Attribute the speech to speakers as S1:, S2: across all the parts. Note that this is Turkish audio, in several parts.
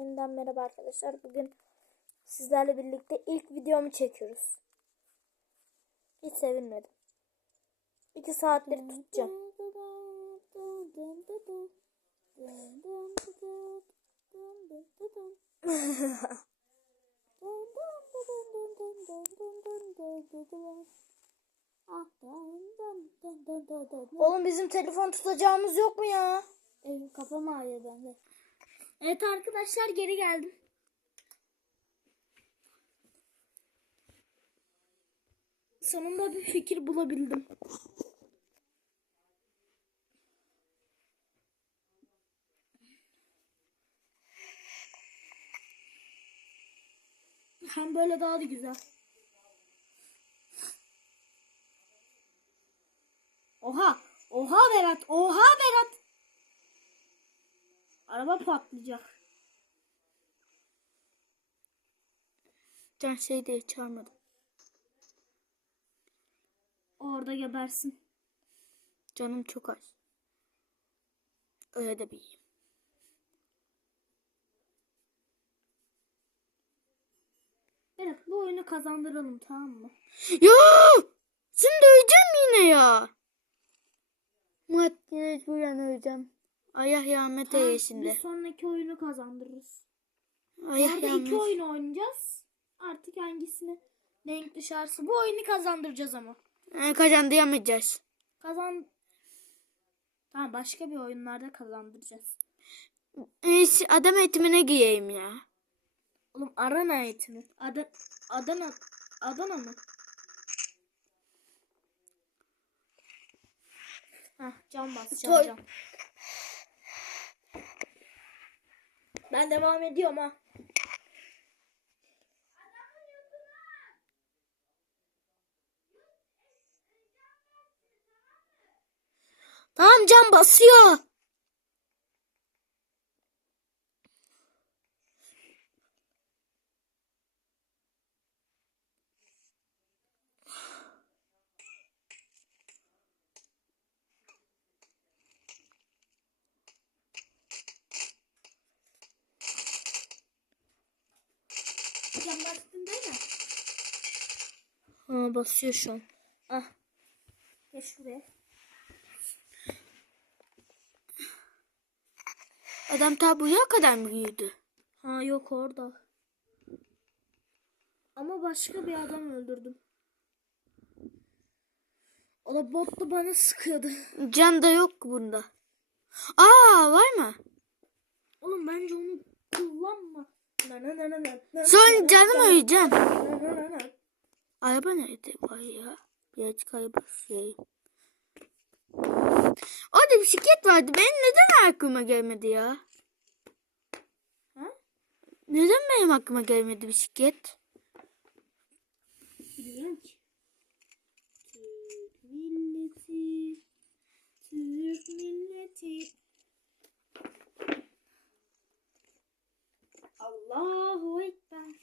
S1: yeniden merhaba arkadaşlar. Bugün sizlerle birlikte ilk videomu çekiyoruz. Hiç sevinmedim. İki saattir tutacağım. Oğlum bizim telefon tutacağımız yok mu ya?
S2: Evet, kafam ağrıyor bende. Evet arkadaşlar geri geldim.
S1: Sonunda bir fikir bulabildim.
S2: Hem böyle daha da güzel. Oha! Oha Berat! Oha Berat! Araba patlayacak.
S1: Can şey diye çağırmadım.
S2: Orada gebersin.
S1: Canım çok az. Öyle de bir
S2: Berat bu oyunu kazandıralım tamam mı?
S1: Ya! Sen de öleceksin yine ya. Murat mecburen öleceğim. Ayah yağmete
S2: Tamam,
S1: yeşinde.
S2: Bir sonraki oyunu kazandırırız.
S1: Ayah
S2: Orada iki oyun oynayacağız. Artık hangisini denk düşerse bu oyunu kazandıracağız ama.
S1: Yani kazandıramayacağız.
S2: Kazan... Tamam başka bir oyunlarda kazandıracağız.
S1: Neyse adam eğitimine giyeyim ya.
S2: Oğlum Arana eğitimi. Adana, Adana, Adana mı? Hah cam basacağım
S1: Toy.
S2: cam. Ben devam ediyorum ha.
S1: Tamam can basıyor.
S2: Cam bastın değil mi?
S1: Basıyor şu an.
S2: Ah. Geç şuraya.
S1: Adam ta buraya kadar mı yürüdü?
S2: Ha yok orada. Ama başka bir adam öldürdüm. O da botlu bana sıkıyordu.
S1: Can da yok bunda. Aa var mı?
S2: Oğlum bence onu kullanma.
S1: Son canım öleceğim. Araba nerede var ya? Birazcık araba süreyim. Orada bisiklet vardı. Benim neden aklıma gelmedi ya?
S2: Ha?
S1: Neden benim aklıma gelmedi bisiklet?
S2: Bilmiyorum ki. Türk milleti, Türk milleti. Allahu Ekber.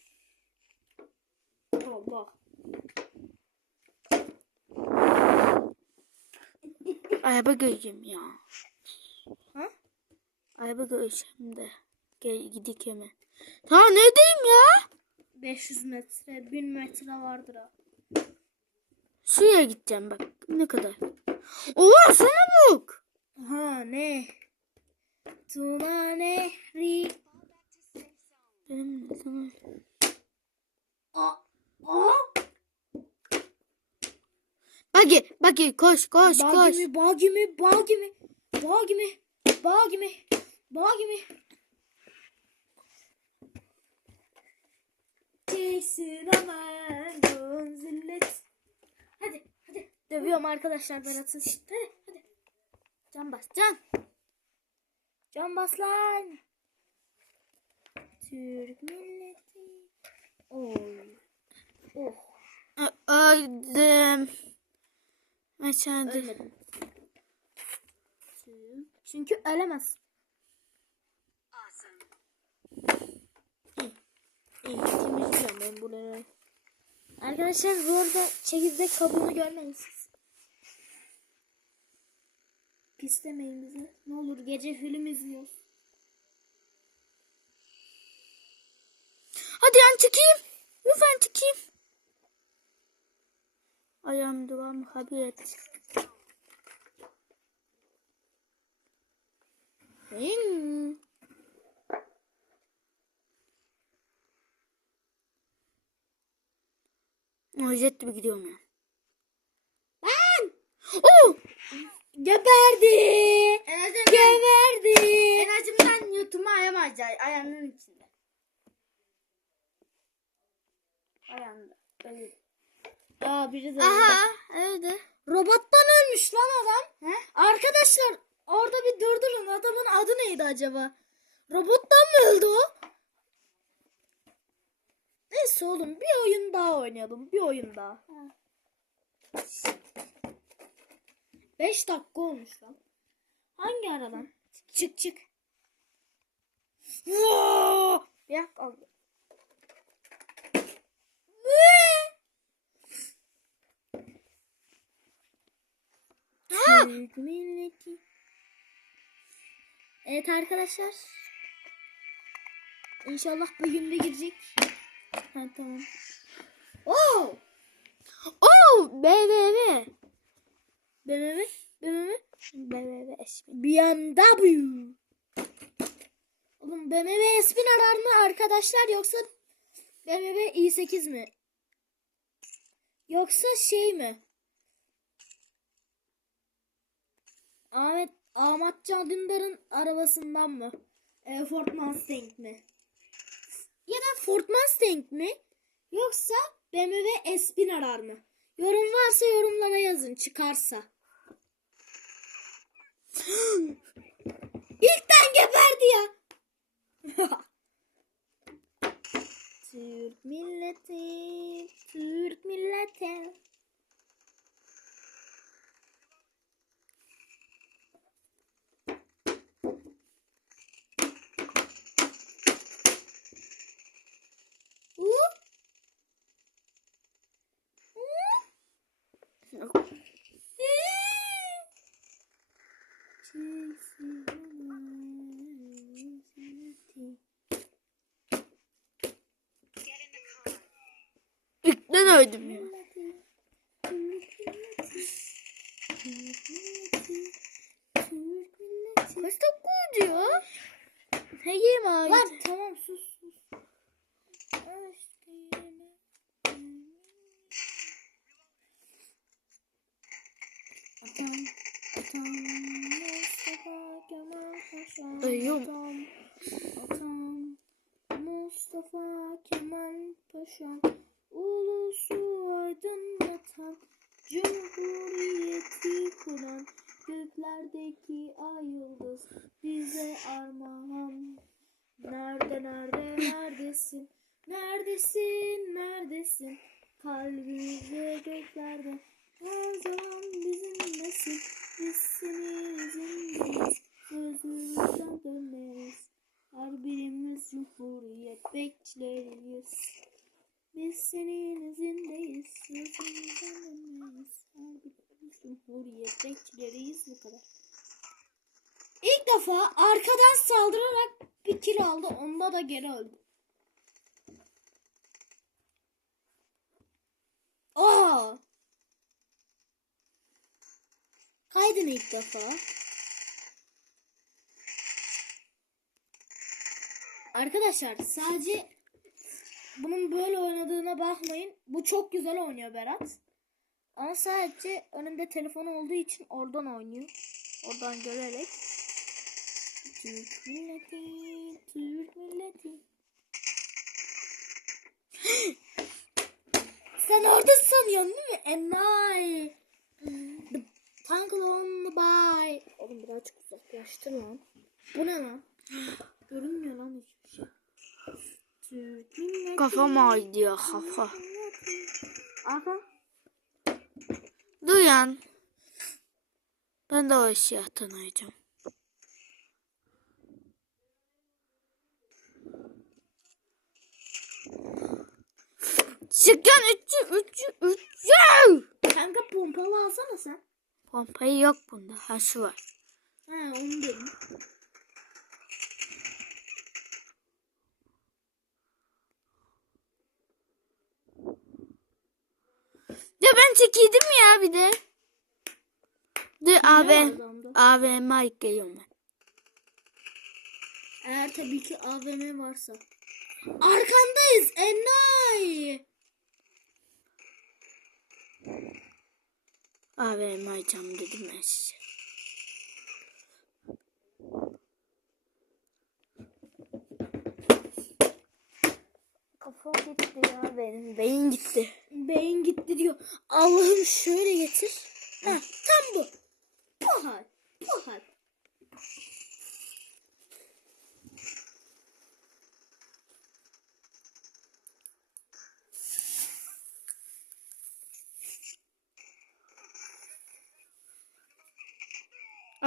S2: Allah.
S1: Araba göreceğim ya.
S2: Ha?
S1: Araba göreceğim de. Gel gidik hemen. Tamam neredeyim ya?
S2: 500 metre, 1000 metre vardır ha.
S1: Suya gideceğim bak. Ne kadar. Oo sana bak.
S2: Ha ne? Tuna Nehri.
S1: Benim sana.
S2: Aa, aa.
S1: Bagi, bagi koş koş koş.
S2: Bagi mi, bagi mi, bagi mi, bagi mi, bagi mi, bagi mi. Jason Aman zillet. Hadi, hadi. Dövüyorum arkadaşlar Berat'ı. Hadi, hadi. Can bas, can. Can bas lan. Türk milleti. Oy. Oh.
S1: Öldüm. Aşağıda.
S2: Ölmedim. Çünkü ölemez. İyi, ben buraları. Arkadaşlar bu arada çekirdek kabuğunu görmeyin siz. Pislemeyin bizi. Ne olur gece film izliyoruz.
S1: Hadi yan çıkayım. Lütfen çıkayım. Ayağım duvam habiyet. Hmm. Oh, jet gibi gidiyorum ya.
S2: Ben.
S1: Oh!
S2: Geberdi.
S1: En azından,
S2: Geberdi.
S1: en azından YouTube'u ayamaz ayağının içinde. Ayağında. Öyle.
S2: Aa biri de öldü.
S1: Aha öyle.
S2: Robottan ölmüş lan adam.
S1: He?
S2: Arkadaşlar orada bir durdurun. Adamın adı neydi acaba? Robottan mı öldü o? Neyse oğlum bir oyun daha oynayalım. Bir oyun daha. 5 dakika olmuş lan. Hangi aradan? Çık çık. Vaa!
S1: Ya oldu.
S2: Türk milleti. Evet arkadaşlar. İnşallah bugün de girecek. Ha tamam. Oo!
S1: Oh! BBB.
S2: BMW,
S1: BBB ismi.
S2: BMW. Oğlum BMW S1000 arar mı arkadaşlar yoksa BMW i8 mi? Yoksa şey mi? Ahmet Ahmet Can Dündar'ın arabasından mı? E, Ford Mustang mi? Ya da Ford Mustang mi? Yoksa BMW S1000 arar mı? Yorum varsa yorumlara yazın çıkarsa. İlkten geberdi ya. Türk milleti, Türk milleti.
S1: Öldüm ya.
S2: Kaç dakika oldu ya?
S1: Heyim abi.
S2: Lan tamam sus sus. Atam, atam, defa arkadan saldırarak bir kill aldı. Onda da geri öldü. Aa! Kaydın ilk defa. Arkadaşlar sadece bunun böyle oynadığına bakmayın. Bu çok güzel oynuyor Berat. Ama sadece önünde telefon olduğu için oradan oynuyor. Oradan görerek. Türk milleti, Türk milleti. Sen orada sanıyorsun değil mi? Enay. The tank on the bay. Oğlum birazcık uzaklaştır lan. Bu ne lan? Görünmüyor lan hiçbir şey. Türk milleti.
S1: Kafam ağrıdı ya kafa.
S2: Aha.
S1: Duyan. Ben de o siyahtan oynayacağım. Çıkın üçü üçü üçü.
S2: Kanka pompalı alsana sen.
S1: Pompayı yok bunda. Ha şu var.
S2: Ha onu dedim.
S1: Ya ben çekildim ya bir de. De
S2: AVM,
S1: AVM ilk geliyorum ben.
S2: Eğer tabii ki AVM varsa. Arkandayız Enay enayi.
S1: AVM açacağım dedim ben size.
S2: Kafam gitti ya benim.
S1: Beyin gitti.
S2: Beyin gitti diyor. Allah'ım şöyle getir. Ha, tam bu. Bu hal. Bu hal.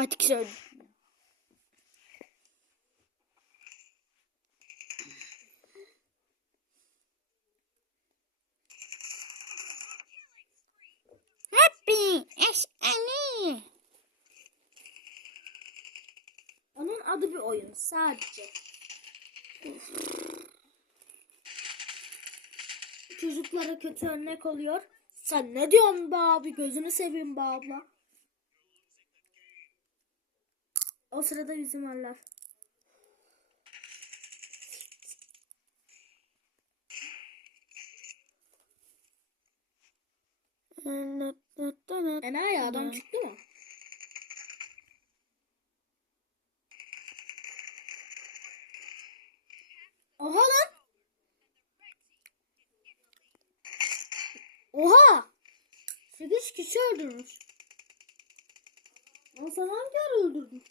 S1: Artık söyle. Happy.
S2: Onun adı bir oyun sadece. Çocuklara kötü örnek oluyor. Sen ne diyorsun be abi? Gözünü seveyim be abla. O sırada yüzüm arlar. Enayi adam çıktı mı? Oha lan. Oha. 8 kişi öldürmüş. Ama sen hangi öldürdün?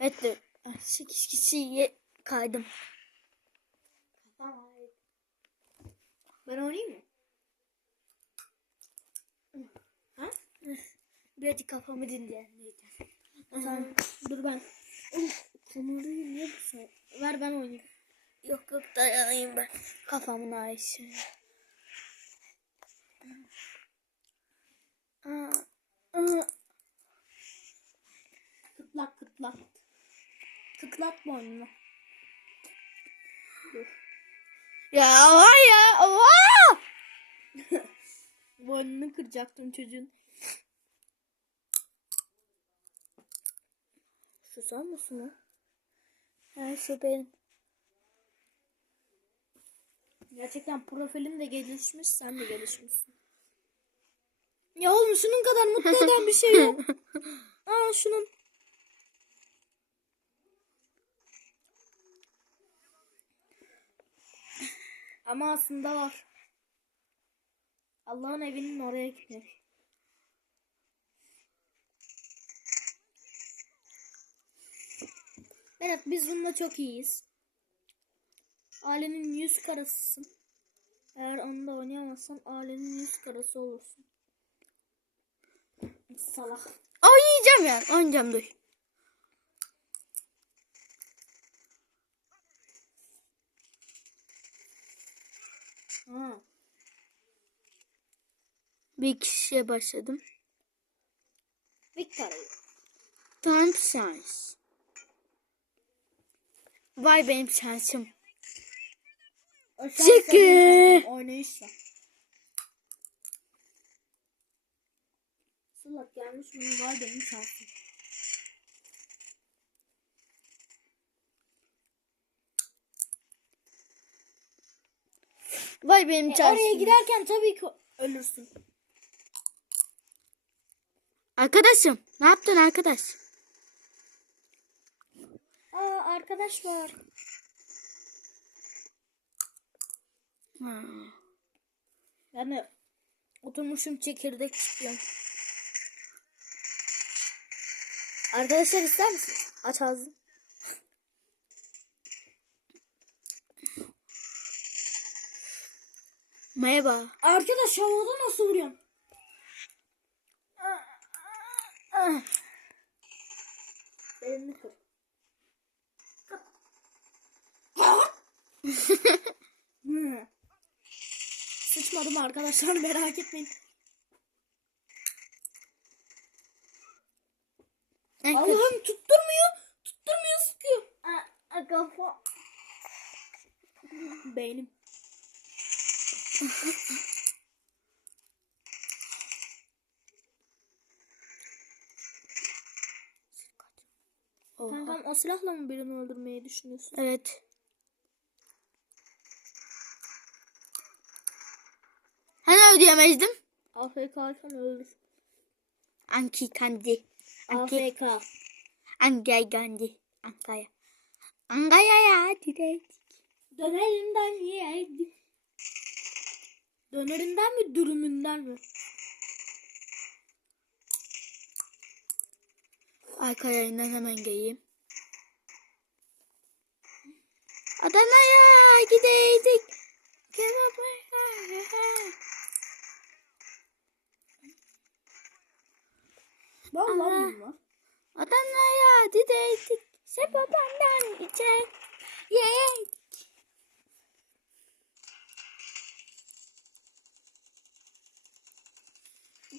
S1: Evet de 8 kişiye kaydım.
S2: Ben oynayayım mı? Ha?
S1: Birazcık kafamı dinleyelim.
S2: Sen dur ben. Kamerayı niye bu sen? Ver ben oynayayım.
S1: Yok yok dayanayım ben. Kafamın ayışı. Aa, aa.
S2: Tıklat. Dur.
S1: Ya var ya. Oha!
S2: Boynunu kıracaktım çocuğun. Şu sen misin o?
S1: Her şey benim.
S2: Gerçekten profilin de gelişmiş, sen de gelişmişsin. Ya oğlum şunun kadar mutlu eden bir şey yok. Aa şunun. Ama aslında var. Allah'ın evinin oraya gitmek. Evet biz bununla çok iyiyiz. Ailenin yüz karasısın. Eğer onu da oynayamazsan ailenin yüz karası olursun. Salak.
S1: Oynayacağım ya. Oynayacağım dur.
S2: Ha.
S1: Bir kişiye başladım.
S2: Victory.
S1: Time şans. Vay benim şansım. Çıkı.
S2: Oynayışla. Salak gelmiş bunun var benim şansım.
S1: Vay benim
S2: E, oraya giderken tabii ki ölürsün.
S1: Arkadaşım ne yaptın arkadaş?
S2: Aa arkadaş var.
S1: Ha.
S2: Yani oturmuşum çekirdek istiyorum. Arkadaşlar ister misin? Aç ağzını.
S1: Merhaba.
S2: Arkadaş havada nasıl vuruyorsun? Elini kır. Sıçmadım arkadaşlar merak etmeyin. Allah'ım tutturmuyor. Tutturmuyor sıkıyor. Kafa. Beynim.
S1: Oha.
S2: Kankam o silahla mı birini öldürmeyi düşünüyorsun?
S1: Evet. Hani ödeyemezdim?
S2: AFK alsan öldür.
S1: Anki kandi. Anki.
S2: AFK.
S1: Angay gandi. Ankaya. Angaya ya direkt.
S2: Dönerinden yedik. Dönerinden mi dürümünden mi?
S1: Arka yayından hemen geleyim. Adana'ya gideydik.
S2: Var
S1: lan bunlar. Adana'ya gideydik. Sebebenden içe. Yedik.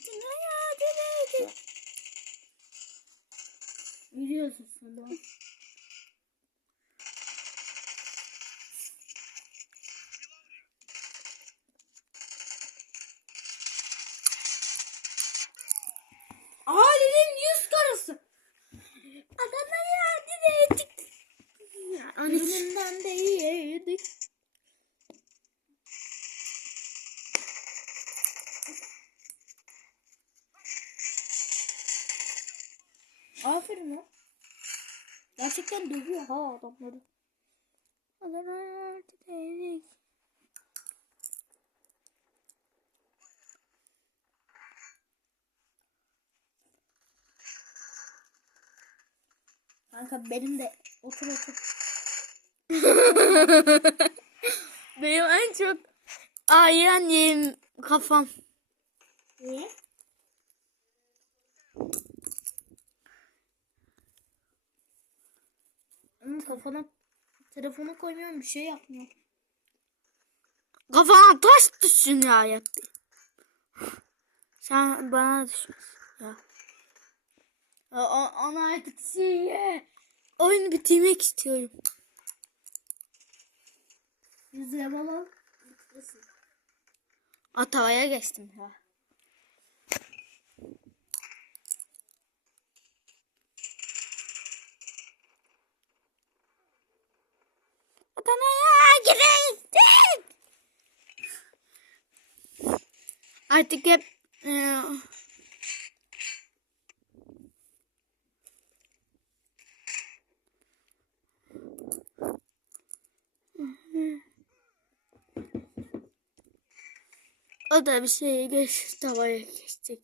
S1: Adana'ya gideydik.
S2: Biliyorsun sen Ali'nin yüz karası.
S1: Adana'ya gideydik. Anı
S2: Dürümünden de yedik. Aferin lan. Gerçekten dövüyor ha adamları.
S1: Adana'ya gideydik.
S2: Kanka benim de otur otur.
S1: Benim en çok ağrıyan yerim kafam.
S2: Niye? Onun kafana telefona koymuyorum bir şey yapmıyor.
S1: Kafana taş düşsün ya hayatta. Sen bana düşmez. Ya.
S2: O, ona artık şey.
S1: Oyunu bitirmek istiyorum.
S2: Yüz level al.
S1: Atavaya geçtim ya. Adana'ya gidecek. Artık hep e, o da bir şey geç tavaya geçecek.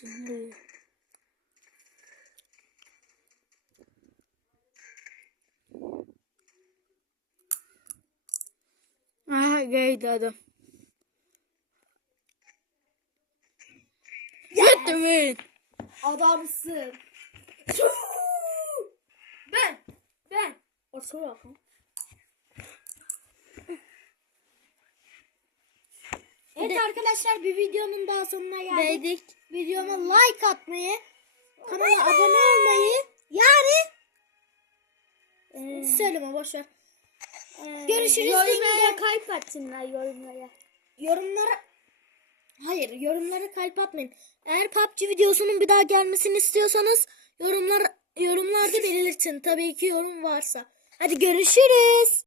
S1: Şimdi. Aha geldi adam. Yes.
S2: Adamsın. ben. Ben. Otur bakalım. Evet arkadaşlar bir videonun daha sonuna geldik.
S1: Verdik.
S2: Videoma like atmayı, kanala abone olmayı, yani
S1: Ee,
S2: söyleme boşver. Görüşürüz
S1: Yorumlara
S2: demeyin.
S1: kalp atsınlar yorumlara.
S2: Yorumlara Hayır, yorumlara kalp atmayın. Eğer PUBG videosunun bir daha gelmesini istiyorsanız yorumlar yorumlarda belirtin. Tabii ki yorum varsa. Hadi görüşürüz.